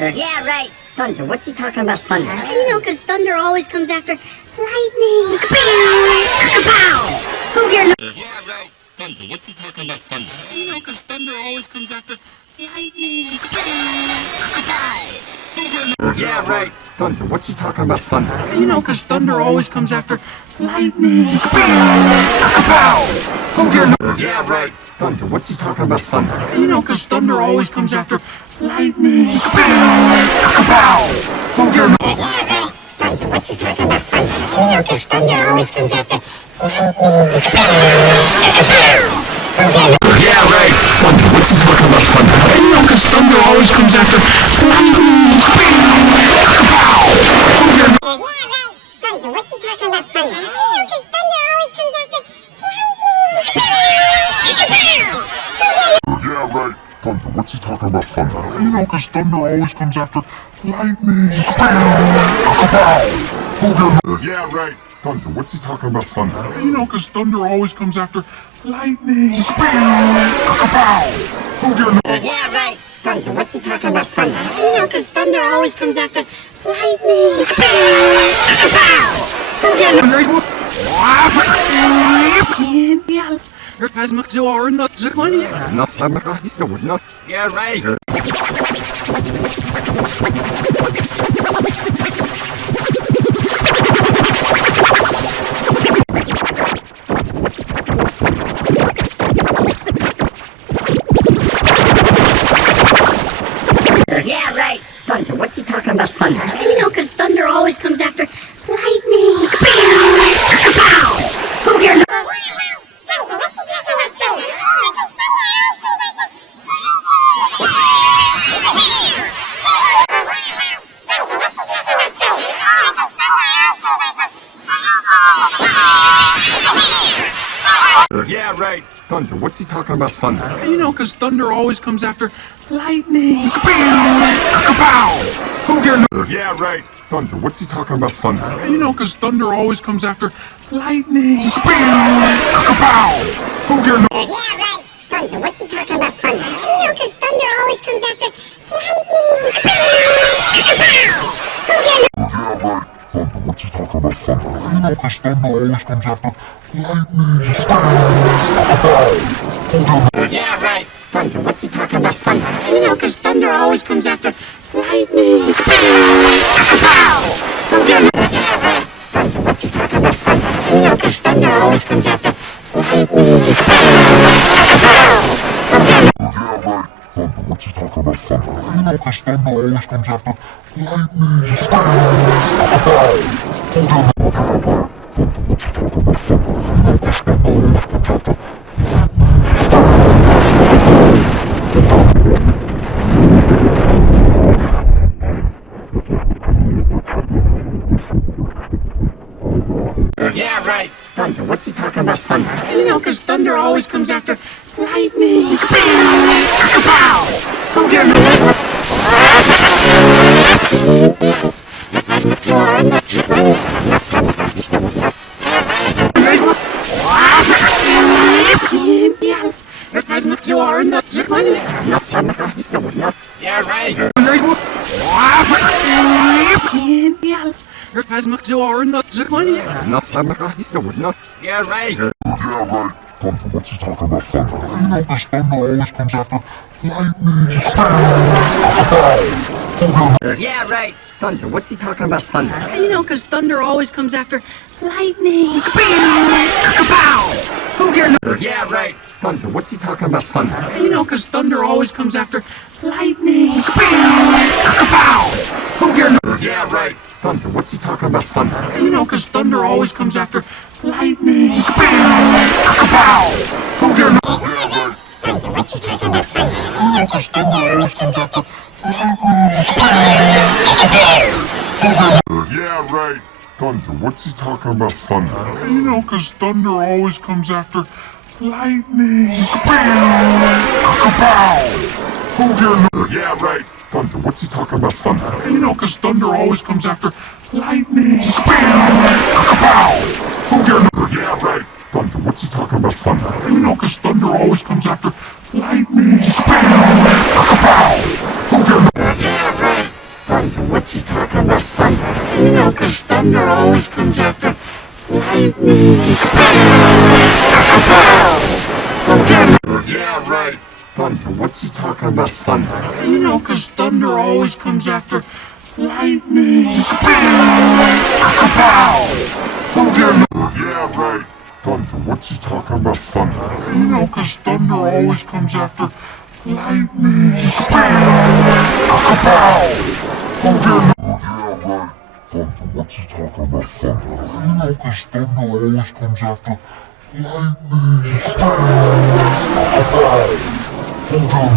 Yeah, right. Thunder. What's he talking about thunder? You know, because thunder always comes after lightning. Who here knows? Yeah, right. Thunder. What's he talking about thunder? You know, because thunder always comes after lightning. Yeah, right. Thunder. What's he talking about thunder? You know, because thunder always comes after lightning. Who here knows? Yeah, right. Thunder. What's he talking about thunder? You know, because thunder always comes after lightning. Who here knows? Yeah, right. Thunder. What's he talking about thunder? You know, because thunder always comes after lightning. Yeah, right. Thunder. What's he talking about thunder? You know, because thunder always comes after lightning. Yeah, right. Thunder. What's he talking about thunder? You know, because thunder always comes after lightning. Yeah, right. Thunder. What's he talking about thunder? You know, because thunder always comes after lightning. Yeah, right. Thunder. What's he talking about thunder? You know, because thunder always comes after lightning. Yeah, right. Thunder. What's he talking about thunder? You know, because thunder always comes after lightning. As much as you are not the money. Yeah, right. Yeah, right. Thunder. What's he talking about thunder? You know, because thunder always comes after lightning. Who here knows? Yeah, right. Thunder. What's he talking about thunder? You know, because thunder always comes after lightning. Who here knows? Yeah, right. Thunder. What's he talking about thunder? You know, because thunder always comes after lightning. Who here knows? Yeah, right. Thunder. What's he talking about thunder? You know, because thunder always comes after lightning. Yeah, right. Thunder. What's he talking about thunder? You know, because thunder always comes after lightning. Yeah, right. Thunder. What's he talking about thunder? You know, because thunder always comes after lightning. Yeah, right. Thunder. What's he talking about thunder? You know, because thunder always comes after lightning. Yeah, right. Thunder. What's he talking about thunder? You know, because thunder always comes after lightning. Yeah, right. Thunder. What's he talking about thunder? You know, because thunder always comes after lightning. Who here knows? As much as you are not the money. Yeah, right. As much as you are not the money. Yeah, right. Yeah, right. Thunder. What's he talking about thunder? You know, because thunder always comes after lightning. Yeah, right. Thunder. What's he talking about thunder? You know, because thunder always comes after lightning. Who here knows? Yeah, right. Thunder. What's he talking about thunder? You know, because thunder always comes after lightning. Who here knows? Yeah, right. Thunder. What's he talking about thunder? You know, because thunder always comes after lightning. Who here knows? Thunder. What's he talking about thunder? You know, because thunder always comes after Yeah, right. Thunder. What's he talking about thunder? You know, because thunder always comes after lightning. Who here knows? Yeah, right. Thunder. What's he talking about thunder? You know, because thunder always comes after lightning. Who here knows? Yeah, right. Thunder. What's he talking about thunder? You know, because thunder always comes after lightning. Who here knows? Yeah, right. Thunder, what's he talking about thunder? You know, 'cause thunder always comes after lightning. Yeah, right. Thunder, what's he talking about thunder? You know, 'cause thunder always comes after lightning. Yeah, right. Thunder, what's he talking about thunder? You know, 'cause thunder always comes after lightning. Thunder, what's he talking about thunder? You know, 'cause thunder always comes after lightning.